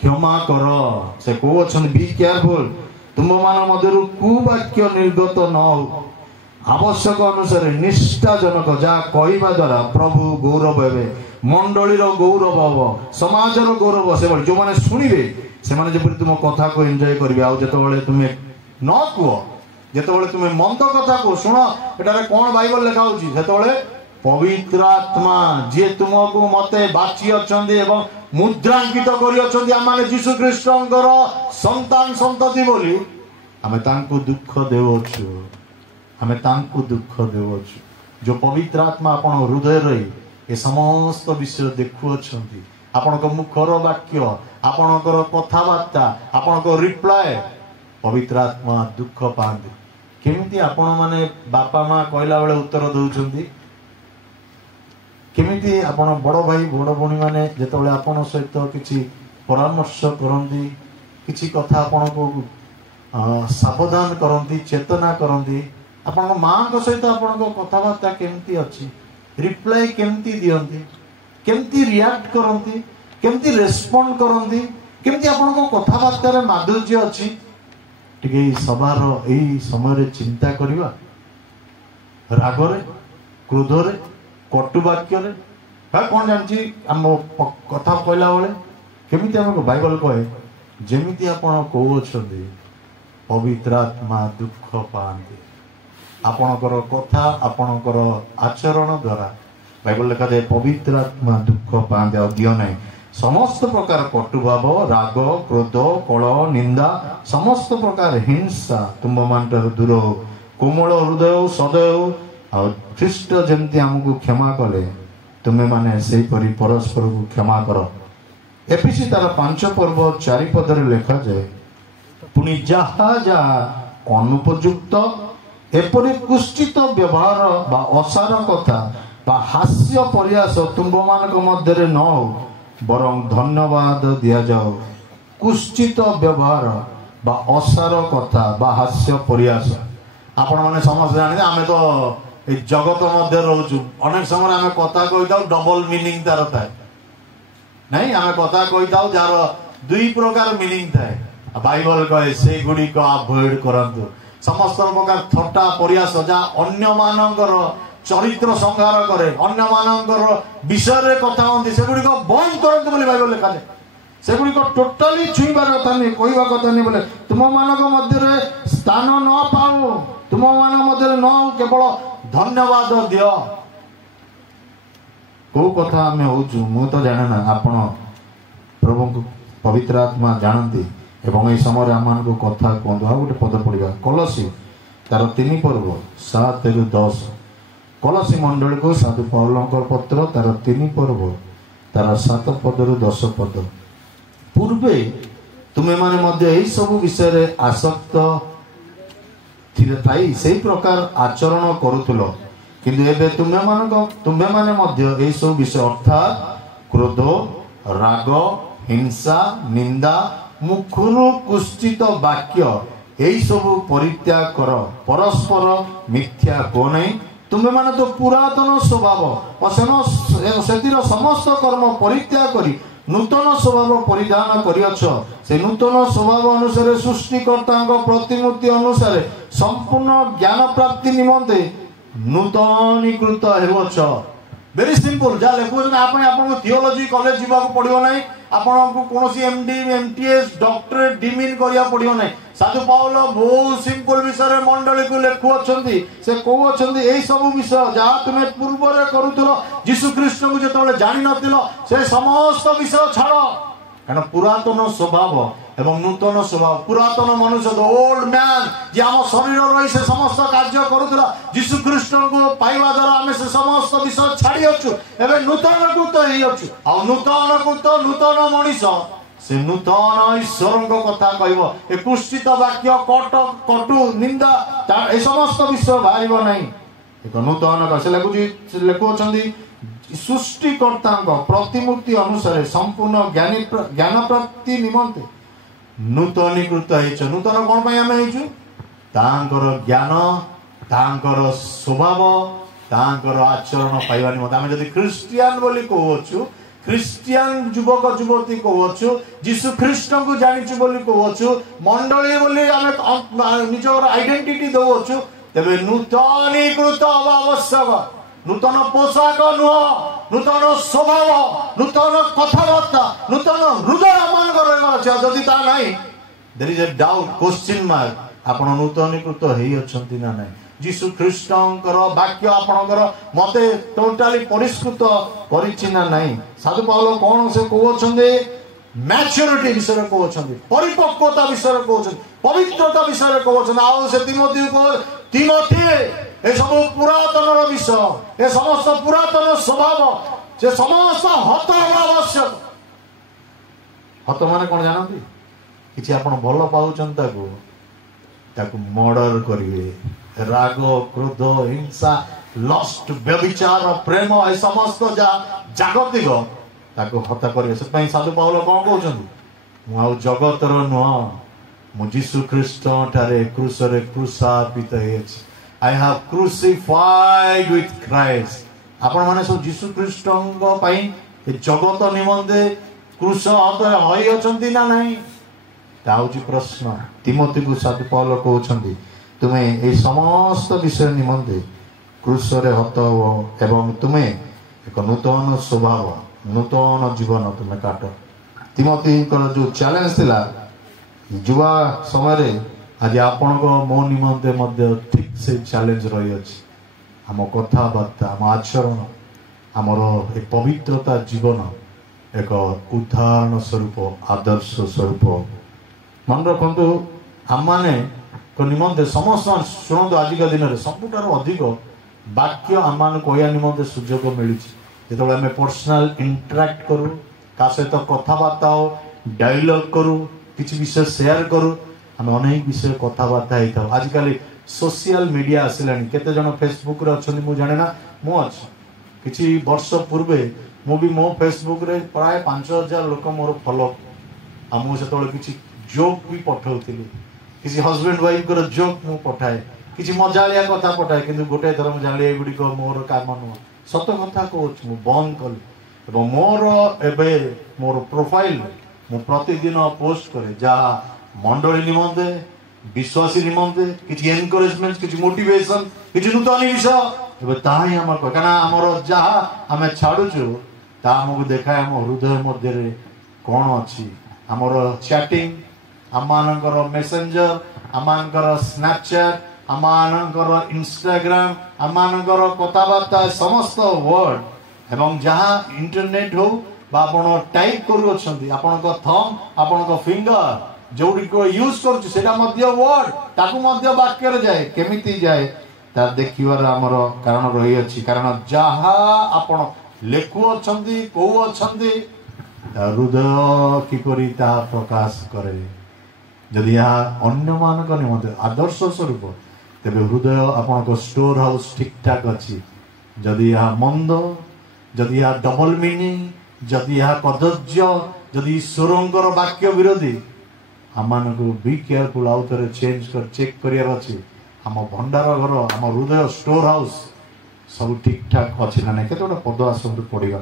क्षमा कर से कौ अच्छा बी केयरफुल तुम मान मध्य कुवाक्य निर्गत न हो आवश्यक अनुसार निष्ठाजनक जहाँ कहवा द्वारा प्रभु गौरव हे मंडलीर गौरव हम समाजर गौरव से जो मैंने शुणे से तुम कथा को एंजॉय करेंगे आज जो तुम्हें न कह जो तुम्हें मंद कथा को शुण एटारे कौन बाइबल लिखा होते पवित्र आत्मा जी तुमको मते बाची अच्छा मुद्रांकित कर जीशु ख्रीष्टर संतान संतति बोली आमे तांको दुख देवछु आमे तांको दुख देवछु जो पवित्र आत्मा आपण हृदय रही ए समस्त विषय देखु अछंती आपणक मुखर वाक्य आपणकर कथावार्ता आपणक रिप्लाय पवित्र आत्मा दुख पाते केमिति आपण माने बापा माँ कहला बेले उत्तर दउछंती केमिति आपण बड़ भाई बड़ भणी माने जेतबेले आपण सहित किछि परामर्श करंती किछि कथा आपण को सावधान करंती चेतना करंती आपण माँ सहित आपण कथाबार्ता केमती अच्छी रिप्लाई केमती दियंती केमती रिएक्ट करंती केमती रेस्पोंड करंती केमती आपण कथाबार्ता माधुर्य अच्छी टिके सभार एई समय चिंता करिवा रागरे क्रोधरे कटुवाक्य कौन जानची आम कथा कहला बेले केमिति हमको बाइबल कहे जेमिति आपण कहउछंती पवित्र आत्मा दुख पाते आपणकर कथा आपणकर आचरण द्वारा बाइबल लिखा जाए पवित्र आत्मा दुख पाते और दियो नहीं समस्त प्रकार कटुभाव राग क्रोध कलह निंदा समस्त प्रकार हिंसा तुम मान दूर हो कोमल हृदय सदय हो और ख्रीष्ट जमती आमको क्षमा कले तुम्हें माने से परस्पर को क्षमा कर एफिसी तार 5 पर्व 4 पदरे लिखा जाए पुणी जहा जहा अनुपयुक्त एपरि कुष्ठित व्यवहार बा असार कथा बा हास्य प्रयास तुम मान मध्य न हो बरं धन्यवाद दिया जाओ कुष्ठित व्यवहार बा असार कथा बा हास्य प्रयास आपण माने समस्त जाने आमे तो जगत मध्य रोचु अनेक समय आम कथा कही डबल मीनिंग तार थाए नहीं आम कथा कही जार 2 प्रकार मीनिंग थाए बाइबल कहे से गुड़िक अवॉइड करंतु समस्त प्रकार थट्टा प्रयास जहाँ अन्य मानकर चरित्र संहार करे अन्य मानकर विषय कथा हमें सेगुड़ी बंद करते बोली बाइबल लिखा जाए सेगुड़ी टोटाली छुईबार कथा नहीं कहवा कथा नहीं बोले तुम मानक मध्य स्थान न पाऊ तुम मान मध्य न केवल धन्यवाद दियो को कथा आम हो मु तो जाने ना आपण प्रभु को पवित्र आत्मा जानती एवं यही समय आम को कथा कहतु आ गोटे पद पढ़ा कलसी तार 3 पर्व 7 ରୁ 10 कलसी मंडल को साधु पौलंकर पत्र तार 3 पर्व तार 7 पद ରୁ 10 पद पूर्वे तुम्हें माने मध्य यही सब विषय रे आसक्त थाई से प्रकार आचरण करुथुलो किंतु एबे तुम्हें माने मध्य यही सब विषय अर्थात क्रोध राग हिंसा निंदा मुखुरु कुष्ठित वाक्य यही सब परित्याग कर परस्पर मिथ्या को नहीं तुम्हें माने तो पुरातन स्वभाव और सेतिर समस्त कर्म परित्याग करी नूतन स्वभाव परिधान करियछ से नूतन स्वभाव अनुसार सृष्टिकर्ता प्रतिमूर्ति अनुसार संपूर्ण ज्ञान प्राप्ति निमंते नूतनीकृत हेवछ वेरी सिंपल जहाँ लिखुन आपको थियोलॉजी कॉलेज जावाक पड़ो ना आपको कौन एमडी एमटीएस डॉक्टरेट डिमिन करिया पड़ो ना साधु पाउल बहुत सिंपल विषय मंडली को लिखुअछंती से कहउछंती एई सब विषय जहाँ तुम्हें पूर्व रे करूथलो यीशु कृष्ण को जेतबेले जानि नथिलो से समस्त विषय छाड़ कारण पुरातन स्वभाव एवं नूतन स्वभाव पुरातन मनुष्य ओल्ड मैन जे आम शरीर रही से समस्त कार्य करूला यीशु कृष्ण को पाइबा द्वारा आम से समस्त विषय छाड़ी अच्छु एवं नूतन कृत हो नूतन कृत नूतन मनीष से नूतन ईश्वर कथा कह कुष्ठित वाक्य कटु निंदा ए समस्त विषय बाहर ना एक नूतन से लिखुंट सृष्टिकर्ता प्रतिमूर्ति अनुसार संपूर्ण ज्ञान प्राप्ति निमंते नूतनीकृत नूतन कौन पाई आम हो ज्ञान तांकर स्वभाव तांकर आचरण पाइबा निमंते आम जब ख्रीस्टियान बोली कहूँ ख्रीस्टियान युवक युवती कहूँ जीशु ख्रीष्ट को जानी बोली कहूँ मंडली बोली आम निजर आइडेंटिटी दौचु तेरे नूतनीकृत हवा आवश्यक नूतन पोशाक नुह नूतन स्वभाव नूतन कथबार्ता नूतन हृदय मान जदि ता नहीं there is a doubt question mark आपण नूतनीकृत हेई अछंती ना नहीं जीशु ख्रीष्टंकर वाक्य आपणकर मते टोटाली परिष्कृत करिछि ना नहीं साधु पाउल कोन से कहउछंदी मैच्योरिटी विषय कहउछंदी परिपक्वता विषय कहउछंदी पवित्रता विषय कहउछंदी आ से तिमोथी ए सब पुरातन विषय ए समस्त पुरातन स्वभाव से समस्त हत आवश्यक हत माने कौन जानती किसी आप भल पाँच मर्डर करेंगे राग क्रोध हिंसा लस्ट व्यभिचार प्रेम ए समस्त जागतिक हत्या करेंगे से साधु पाउल कौन कहते मु जगतर नुह मु जीशु ख्रीष्ट ठारे क्रूसरे क्रूसापित I have crucified with Christ. आपण माने सब जीशु ख्रीष्ट जगत निमंते क्रूस हई अछंती ना नहीं ताउची प्रश्न तिमोथी को साधु पाउल कहउछंती तुम्हें ए समस्त विषय निमंते क्रूस रे हत हो एवं तुम्हें एक नूतन स्वभाव नूतन जीवन तुम्हें काट तिमोथी को जो चैलेंज थिला युवा समय आज आपण मो निमंते मध्य ठीक से चैलेंज रही अच्छी आम कथबार्ता आम आचरण आमर ए पवित्रता जीवन एक उदाहरण स्वरूप आदर्श स्वरूप मन रखु आम माने निमंते समस्त शुणु आजिका दिन में सबुठार अधिक वाक्य आम मान कहया निमंते सुजोग मिली जो आम पर्सनाल इंटराक्ट करूँ का सहित कथबार्ता हो डायलॉग करूँ किसी विषय शेयर करूँ आम अनेक विषय कथबार्ता होता आजिकल सोशल मीडिया आसिलानी केते जन फेसबुक रे अछन मु जाने ना मु अछि किछि वर्ष पूर्वे मु भी मो फेसबुक रे प्राय 5000 लोक मोर फॉलो आ मु सेतोले किछि जोक भी पठाउतिली किछि हस्बैंड वाइफ कर जोक मु पठाए किछि मजालिया कथा पठाए किंतु गोटे थर मु जानि एगुडी को मोर काम न सत कथा कहउछ मु बंद कली एवं मोर एबे मोर प्रोफाइल मु प्रतिदिन पोस्ट करे जा मंडली निमंते विश्वासी निमंते किसी एनकरेजमेंट किसी मोटिवेशन किसी नूतन विषय ଏବେ ତାହା ହିଁ ଆମର କାରଣ ଆମର ଯାହା ଆମେ ଛାଡୁଛୁ ତାହା ଆମକୁ ଦେଖାଏ ଆମ ହୃଦୟ ମଧ୍ୟରେ କ'ଣ ଅଛି। ଆମର ଚାଟିଂ, ଆମମାନଙ୍କର ମେସେଞ୍ଜର, ଆମମାନଙ୍କର ସ୍ନାପଚାଟ୍, ଆମମାନଙ୍କର ଇନଷ୍ଟାଗ୍ରାମ, ଆମମାନଙ୍କର କଥାବାର୍ତ୍ତା, ସମସ୍ତ ୱାର୍ଡ ଏବଂ ଯାହା ଇଣ୍ଟରନେଟ୍ ହଉ ବା ଆପଣ ଟାଇପ୍ କରୁଅଛନ୍ତି, ଆପଣଙ୍କ ଥମ୍ବ, ଆପଣଙ୍କ ଫିଙ୍ଗର ଯୋଉଗୁଡ଼ିକ ୟୁଜ୍ କରୁଛୁ ସେଇଟା ମଧ୍ୟ ୱାର୍ଡ, ତାକୁ ମଧ୍ୟ ବାକ୍ୟରେ ଯାଏ। କେମିତି ଯାଏ ତା ଦେଖିବାର ଆମର କାରଣ ରହିଅଛି। କାରଣ ଯାହା ଆପଣ ଲେଖୁଅଛନ୍ତି, କହୁଅଛନ୍ତି, ତା ହୃଦୟ କିପରି ତାହା ପ୍ରକାଶ କରେ। ଯଦି ଏହା ଅନ୍ୟମାନଙ୍କ ନିମନ୍ତେ ଆଦର୍ଶ ସ୍ୱରୂପ, ତେବେ ହୃଦୟ ଆପଣଙ୍କ ଷ୍ଟୋର ହାଉସ୍ ଠିକ୍ ଠାକ୍ ଅଛି। ଯଦି ଏହା ମନ୍ଦ, ଯଦି ଏହା ଡବଲ ମିନିଂ, ଯଦି ଏହା କଦର୍ଯ୍ୟ, ଯଦି ଈଶ୍ୱରଙ୍କର ବାକ୍ୟ ବିରୋଧୀ, ଆମମାନଙ୍କୁ ବି କେୟାରଫୁଲ ଆଉ ଥରେ ଚେକ୍ କରିବାର ଅଛି। ଆମ ଭଣ୍ଡାର ଘର, ଆମ ହୃଦୟ ଷ୍ଟୋର ହାଉସ୍ ସବୁ ଠିକ୍ ଠାକ୍ ଅଛି ନା ନାହିଁ। କେତେ ଗୋଟେ ପଦ ଆସନ୍ତୁ ପଢିବା।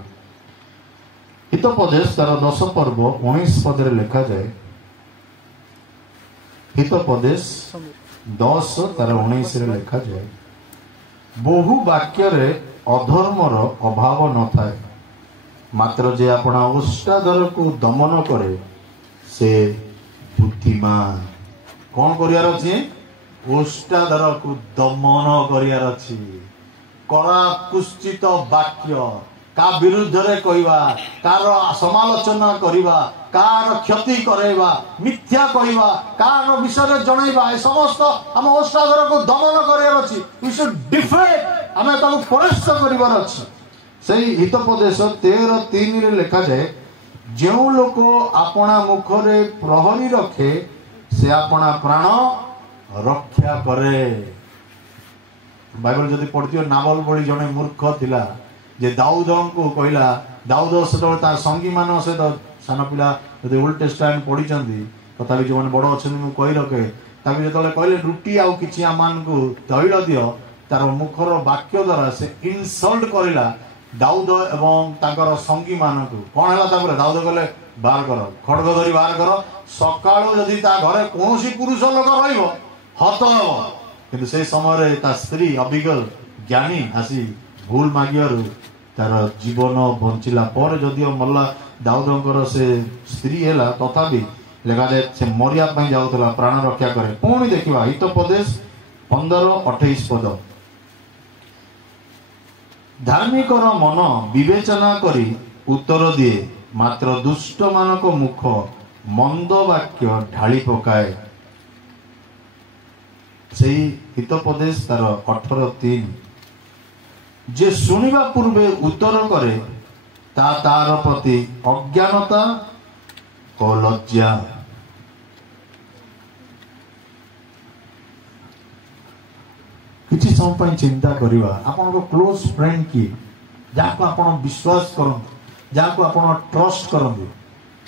ହିତୋପଦେଶ ତାର 10 ପର୍ବ 19 ପଦରେ ଲେଖାଯାଏ। ହିତୋପଦେଶ 10 ତାର 19ରେ ଲେଖାଯାଏ, ବହୁ ବାକ୍ୟରେ ଅଧର୍ମର ଅଭାବ ନଥାଏ, ମାତ୍ର ଯେ ଆପଣା ଓଷ୍ଠାଧରକୁ ଦମନ କରେ ସେ ବୁଦ୍ଧିମାନ। କ'ଣ କରିବାର ଅଛି? ଓଷ୍ଠାଧରକୁ ଦମନ କରିବାର ଅଛି। କଳା କୁଶ୍ଚିତ ବାକ୍ୟ, କାହା ବିରୁଦ୍ଧରେ କହିବା, କାହାର ସମାଲୋଚନା କରିବା, କାହାର କ୍ଷତି କରାଇବା, ମିଥ୍ୟା କହିବା, କାହାର ବିଷୟରେ ଜଣେଇବା, ଏ ସମସ୍ତ ଆମ ଓଷ୍ଠାଧରକୁ ଦମନ କରିବାର ଅଛି। We should defend, ଆମେ ତାକୁ ପରାସ୍ତ କରିବାର ଅଛି। ସେଇ ହିତୋପଦେଶ 13:3ରେ ଲେଖାଯାଏ, ଯେଉଁ ଲୋକ ଆପଣା ମୁଖରେ ପ୍ରହରୀ ରଖେ ସେ ଆପଣା ପ୍ରାଣ ରକ୍ଷା କରେ। ବାଇବଲ ଯଦି ପଢିଥିବ, ନାବଲ ଭଳି ଜଣେ ମୂର୍ଖ ଥିଲା ଯେ ଦାଉଦଙ୍କୁ କହିଲା, ଦାଉଦ ସେତେବେଳେ ତା ସଙ୍ଗୀମାନଙ୍କ ସହିତ, ସାନ ପିଲା ଯଦି ଓଲ୍ଡ ଟେଷ୍ଟାମେଣ୍ଟ ପଢିଛନ୍ତି, ତଥାପି ଯେଉଁମାନେ ବଡ଼ ଅଛନ୍ତି ମୁଁ କହି ରଖେ, ତାକୁ ଯେତେବେଳେ କହିଲେ ରୁଟି ଆଉ କିଛି ଆମମାନଙ୍କୁ ତୈଳ ଦିଅ, ତାର ମୁଖର ବାକ୍ୟ ଦ୍ୱାରା ସେ ଇନସଲ୍ଟ କରିଲା ଦାଉଦ ଏବଂ ତାଙ୍କର ସଙ୍ଗୀମାନଙ୍କୁ। କ'ଣ ହେଲା ତାପରେ? ଦାଉଦ କହିଲେ ବାହାର କର, ଖଡ୍ଗ ଧରି ବାହାର କର, ସକାଳୁ ଯଦି ତା ଘରେ କୌଣସି ପୁରୁଷ ଲୋକ ରହିବ ହତ ହେବ। କିନ୍ତୁ ସେଇ ସମୟରେ ତା ସ୍ତ୍ରୀ ଅବିଗଲ ଜ୍ଞାନୀ ଆସି ଭୁଲ ମାଗିବାରୁ ତାର ଜୀବନ ବଞ୍ଚିଲା। ପରେ ଯଦିଓ ମଲା, ଦାଉଦଙ୍କର ସେ ସ୍ତ୍ରୀ ହେଲା, ତଥାପି ଲେଖାଯାଏ ସେ ମରିବା ପାଇଁ ଯାଉଥିଲା, ପ୍ରାଣ ରକ୍ଷା କରେ। ପୁଣି ଦେଖିବା ହିତୋପଦେଶ 15-28 ପଦ, ଧାର୍ମିକର ମନ ବିବେଚନା କରି ଉତ୍ତର ଦିଏ, ମାତ୍ର ଦୁଷ୍ଟମାନଙ୍କ ମୁଖ ମନ୍ଦ ବାକ୍ୟ ଢାଳି ପକାଏ। ସେଇ ହିତୋପଦେଶ ତାର 18:3, ଯେ ଶୁଣିବା ପୂର୍ବେ ଉତ୍ତର କରେ ତାର ପ୍ରତି ଅଜ୍ଞାନତା ଓ ଲଜ୍ଜା। କିଛି ସମୟ ପାଇଁ ଚିନ୍ତା କରିବା, ଆପଣଙ୍କ କ୍ଲୋଜ ଫ୍ରେଣ୍ଡ କିଏ, ଯାହାକୁ ଆପଣ ବିଶ୍ୱାସ କରନ୍ତି, ଯାହାକୁ ଆପଣ ଟ୍ରଷ୍ଟ କରନ୍ତି,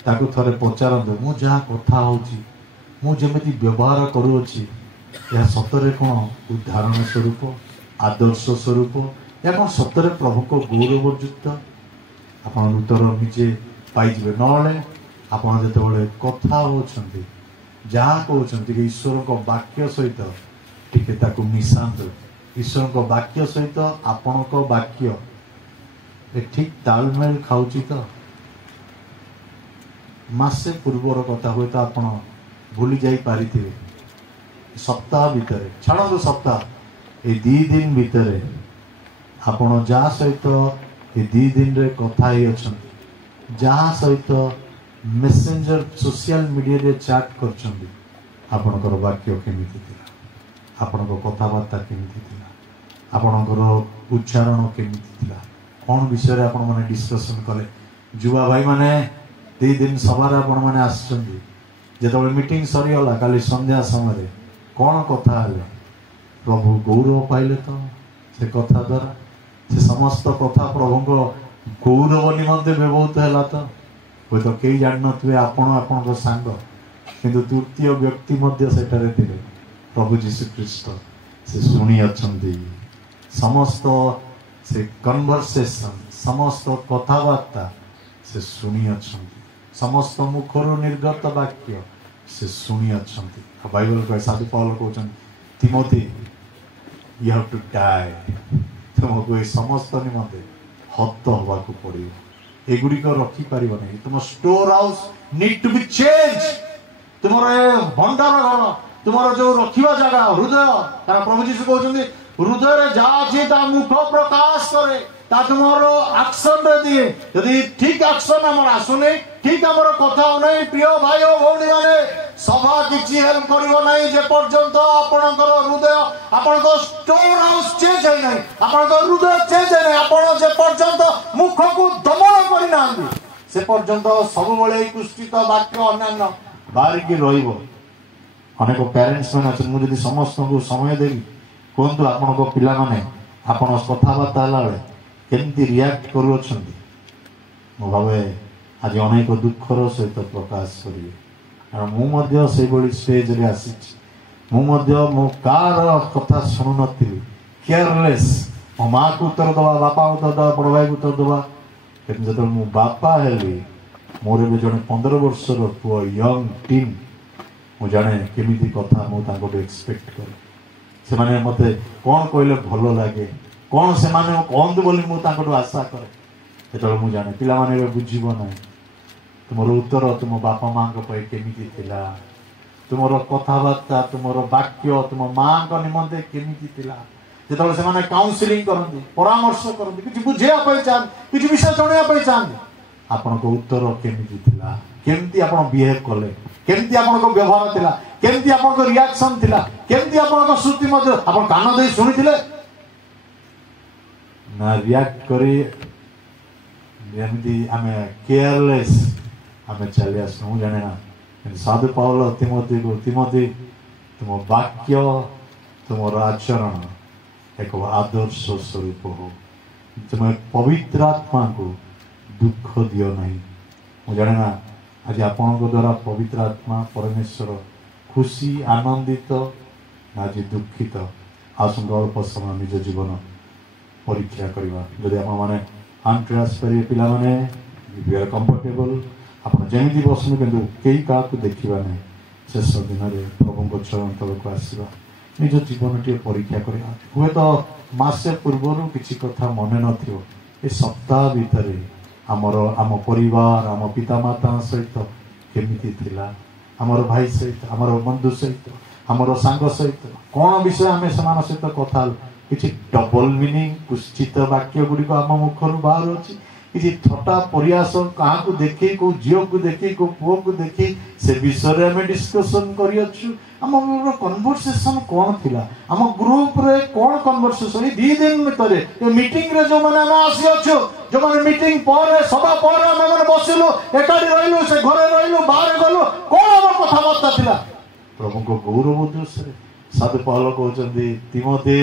ତାକୁ ଥରେ ପଚାରନ୍ତୁ, ମୁଁ ଯାହା କଥା ହଉଛି, ମୁଁ ଯେମିତି ବ୍ୟବହାର କରୁଅଛି, ଏହା ସତରେ କ'ଣ ଉଦାହରଣ ସ୍ୱରୂପ, ଆଦର୍ଶ ସ୍ୱରୂପ, ଏହା କ'ଣ ସତରେ ପ୍ରଭୁଙ୍କ ଗୌରବଯୁକ୍ତ? ଆପଣ ଉତ୍ତର ନିଜେ ପାଇଯିବେ। ନହେଲେ ଆପଣ ଯେତେବେଳେ କଥା ହେଉଛନ୍ତି, ଯାହା କହୁଛନ୍ତି, ଈଶ୍ୱରଙ୍କ ବାକ୍ୟ ସହିତ ଟିକେ ତାକୁ ମିଶାନ୍ତୁ। ଈଶ୍ୱରଙ୍କ ବାକ୍ୟ ସହିତ ଆପଣଙ୍କ ବାକ୍ୟ ଠିକ୍ ତାଳମେଳ ଖାଉଛି ତ? ମାସେ ପୂର୍ବର କଥା ହୁଏତ ଆପଣ ଭୁଲି ଯାଇପାରିଥିବେ। ସପ୍ତାହ ଭିତରେ, ଛାଡ଼ନ୍ତୁ ସପ୍ତାହ, ଏ 2 ଦିନ ଭିତରେ ଆପଣ ଯାହା ସହିତ ଏ 2 ଦିନରେ କଥା ହେଇଅଛନ୍ତି, ଯାହା ସହିତ ମେସେଞ୍ଜର ସୋସିଆଲ ମିଡ଼ିଆରେ ଚାଟ୍ କରିଛନ୍ତି, ଆପଣଙ୍କର ବାକ୍ୟ କେମିତି ଥିଲା, ଆପଣଙ୍କ କଥାବାର୍ତ୍ତା କେମିତି ଥିଲା, ଆପଣଙ୍କର ଉଚ୍ଚାରଣ କେମିତି ଥିଲା, କ'ଣ ବିଷୟରେ ଆପଣମାନେ ଡିସ୍କସନ୍ କଲେ? ଯୁବା ଭାଇମାନେ 2 ଦିନ ସଭାରେ ଆପଣମାନେ ଆସିଛନ୍ତି, ଯେତେବେଳେ ମିଟିଂ ସରିଗଲା କାଲି ସନ୍ଧ୍ୟା ସମୟରେ କ'ଣ କଥା ହେଲେ? ପ୍ରଭୁ ଗୌରବ ପାଇଲେ ତ ସେ କଥା ଦ୍ୱାରା? ସେ ସମସ୍ତ କଥା ପ୍ରଭୁଙ୍କ ଗୌରବ ନିମନ୍ତେ ବ୍ୟବହୃତ ହେଲା ତ? ହୁଏତ କେହି ଜାଣିନଥିବେ, ଆପଣ ଆପଣଙ୍କ ସାଙ୍ଗ, କିନ୍ତୁ ତୃତୀୟ ବ୍ୟକ୍ତି ମଧ୍ୟ ସେଠାରେ ଥିଲେ, ପ୍ରଭୁ ଯୀଶୁଖ୍ରୀଷ୍ଟ। ସେ ଶୁଣି ଅଛନ୍ତି ସମସ୍ତ ସେ କନଭରସେସନ, ସମସ୍ତ କଥାବାର୍ତ୍ତା ସେ ଶୁଣି ଅଛନ୍ତି, ସମସ୍ତ ମୁଖରୁ ନିର୍ଗତ ବାକ୍ୟ ସେ ଶୁଣି ଅଛନ୍ତି। ଆଉ ବାଇବଲ କହେ, ସାଧୁ ପାଉଲ କହୁଛନ୍ତି, ତିମୋଥୀ, you have to die तुमको ये समस्त निमंते हत हवाक पड़ो एगुड़िक रखिपर नहीं तुम store house need to be change तुम भंडार घर तुम जो रखा जगह हृदय कारण प्रभु जीशु कहते हृदय जहाँ अच्छे मुख प्रकाश करे तुम एक्शन दिए यदि ठीक एक्शन आम आसुनी ठीक आम कथा नहीं प्रिय भाई भौणी मैंने सभा किसी हेल्प करना जे पर्यंत आपणकर हृदय आपण स्टोर हाउस चेंज है आपण हृदय चेंज है आप जे पर्यंत मुख को दमन करना से पर्यंत सब कुष्ठित वाक्य अन्य बाहरिकी रनेक पेरेन्ट्स मैंने अच्छे मुझे समस्त को समय देवी कहतु आपण पिला माने आपण कथबार्ता है केमती रिएक्ट करुँच मु भावे आज अनेक दुखर सहित प्रकाश करेंगे कारण मुझे स्टेज रे आसी मो कार कथा शुणु नी केयरलेस मो माँ को उत्तर दवा बापा उत्तर दवा बड़ भाई को उत्तर दवा जो मु बापा हेली मोर भी जड़े 15 वर्षर पुआ यंग टीम मु जाने केमिति कथा मुझे एक्सपेक्ट करे से माने मते कौन कहले भल लगे कौन से माने कहतु बोली मुझे आशा करे जो मुझे जाने पिला माने बुझीब ना तुम उत्तर तुम बापा माँ केमिति थिला तुम कथबार्ता तुम वाक्य तुम माँ निमंते केमिति थिला जो से काउनसिलिंग करती परामर्श करती किसी बुझाई चाहते किसी विषय जनवाई चाहते आपण को उत्तर केमिति थिला केमिति आपण बिहेव कले केमिति आपण को व्यवहार थिला केमिति आपण को रिएक्शन थिला केमिति आपण को श्रुति मध्य आपण कान दे सुनिथिले ना रिएक्ट करी जेमिति आमे केयरलेस आमे चली आसू जाने ना साधु पाउल तिमोथी को तिमोथी तुम वाक्य तुम आचरण एक आदर्श स्वरूप हो तुम पवित्र आत्मा को दुख दियो नहीं मु जाने ना आज आपण द्वारा पवित्र आत्मा परमेश्वर खुशी आनंदित आज दुखित आसंग अल्प समय निज जीवन परीक्षा करवा जदि आपने आंट्रास करेंगे पिला माने वी आर कंफर्टेबल आप जमी बसनु कि कई क्या देखा ना शेष दिन में प्रभु चरण तलक आसवा निज जीवन टे परीक्षा करवा हुए तो मासे पूर्वर किसी कथा मन न सप्ताह भितर आमर आम परिवार आम पितामाता सहित केमिति थिला आमर भाई सहित आमर बंधु सहित आमर सांग सहित कौन विषय आम से सहित कथा किसी डबल मीनिंग कुश्चित वाक्य गुड़िक आम मुखर बाहर अच्छी किसी थटा प्रयास क्या देखी को झील को देखी को पुओ को देखी से विषय आम डिस्कसन कर कन्वर्सेशन कौन थिला आम ग्रुप रे कौन कन्वर्सेशन 2 दिन भितर मीटिंग रे जो माने आसी अच्छु जो माने मीटिंग पर सभा पर आम मैंने बसिलु एकाठी रहिलु से घरे रहिलु बाहर गलु कौन आम कथबार्ता थिला प्रभु को गौरव उद्देश्य साधु पाउल कहते तिमोथी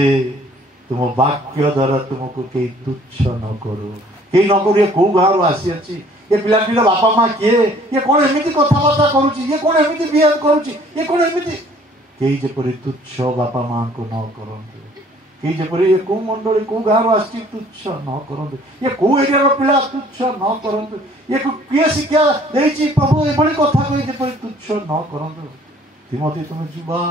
तुम वाक्य द्वारा तुमको कई तुच्छ न करो कई न करो ये कौ गाँव आसी अच्छी ये पिलाटीर बापा माँ किए ये कौन एमती कथबार्ता करुच्ची ये कौन एमती बिहेव करुच्ची ये कौन एमती कई जपरी तुच्छ बापा माँ को न करते कई जपरी ये कौ मंडली कौ गाँव आसी तुच्छ न करते ये कौ एरिया पिला तुच्छ न करते ये किए शिक्षा देती प्रभु ये कथा कही जपरी तुच्छ न करते तिमोथी तुम जुवा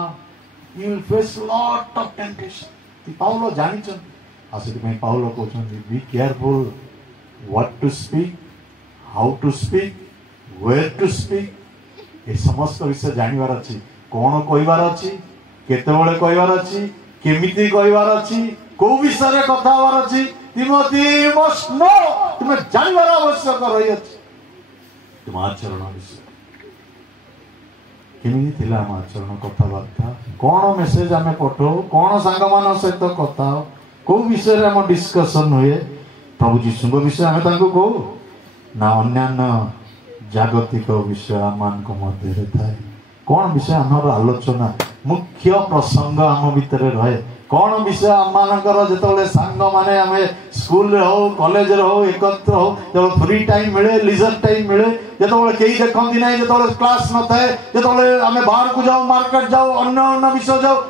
you will face lot of temptation Paul जानी पाउल कहते be careful what to speak how to speak where to speak ये समस्त विषय जानवर अच्छी कौन कहबार अच्छी केतबेले कहबार अच्छी केमिति कहबार अच्छी को विषय कथा हबार अच्छी तिमोथी मस्ट नो तुम्हें जानवर आवश्यक रही अच्छी तुम आचरण विषय केमिति थिला आम आचरण कथबार्ता कौन मेसेज आम पठाऊ कौन सांग मान सहित कथा कौ विषय आम डिस्कसन हुए प्रभु जीशु विषय आम कहू ना अन्य जागतिक विषय आम मध्य थाए कौन विषय आमर आलोचना मुख्य प्रसंग आम भितर रहे कौन विषय आम मानकर जो सांग माने आम स्कूल हो कॉलेज हो एकत्र हो जो फ्री टाइम मिले लीजर टाइम मिले जो कई देखती ना जो क्लास न थाए जो आम बाहर को जाओ मार्केट जाओ अन्य विषय जाओ